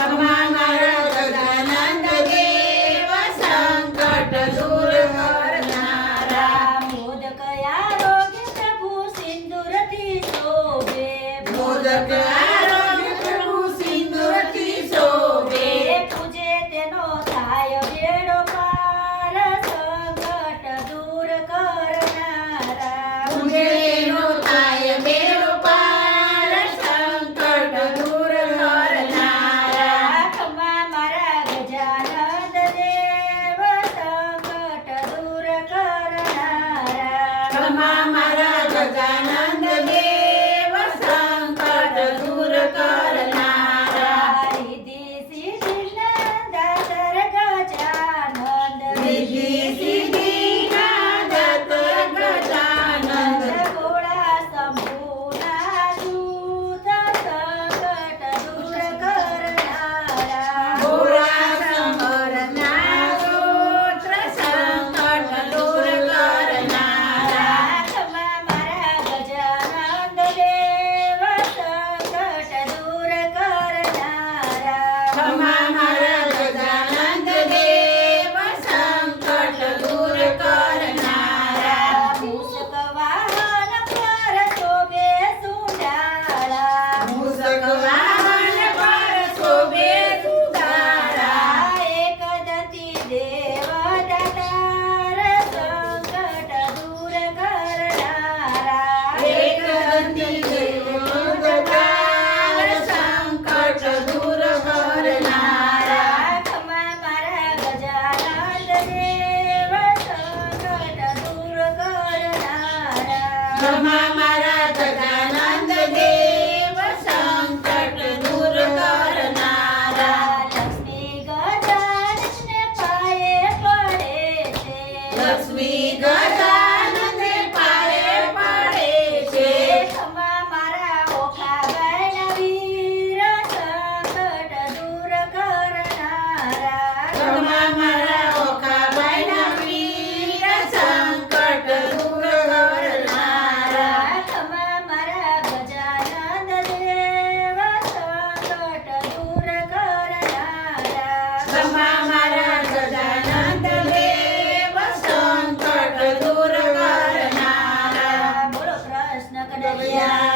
ખમા મારા ગજાનંદ દેવ સંકટ દૂર કરનારા. મોદક આરોગ્ય પ્રભુ સિંદૂરથી શોભે. મોદક આરોગ્ય પ્રભુ સિંદૂરથી શોભે. પૂજે તેનો થાય બેડો પાર સંકટ દૂર કરનારા. પૂજે તેનો થાય બેડો પાર સંકટ દૂર કરનારા. ખમા મારા ગજાનંદ દેવ સંકટ દૂર કરનારા. ખમા મારા ગજાનંદ દેવ સંકટ દૂર કરનારા. રિદ્ધિ સિદ્ધિના દાતર ગજાનંદ. રિદ્ધિ સિદ્ધિના દાતર ગજાનંદ. ગોળા શંભુના દૂત સંકટ દૂર કરનારા. ભોળા સમરના ગોત્ર સંકટ દૂર કરનારા. ખમા મારા ગજાનંદ દેવ સંકટ દૂર કરનારા. ખમા મારા ગજાનંદ દેવ સંકટ દૂર કરનારા. મૂષક વાહન પર શોભે સુંડાળા. મૂષક વાહન પર શોભે સુધારા. એક દંતી દેવ દાતાર સંકટ દૂર કરનારા. એક દંતી દેવ દાતાર સંકટ દૂર કરનારા. ખમા મારા ગજાનંદ દેવ સંકટ દૂર કરનારા. ખમા મારા ગજાનંદ દેવ સંકટ દૂર કરનારા. લક્ષ્મી ગજાનંદને પાયે પડે છે. લક્ષ્મી ગજાનંદને પાયે પડે છે. ખમા મારા ઓખા ગાયના વીર સંકટ દૂર કરનારા. ખમા મારા ઓખાબાઈના વીર સંકટ દૂર કરનારા. ખમા મારા ગજાનંદ દેવ સંકટ દૂર કરનારા. ખમા મારા ગજાનંદ દેવ સંકટ દૂર કરનારા. બોલો કૃષ્ણ કનૈયા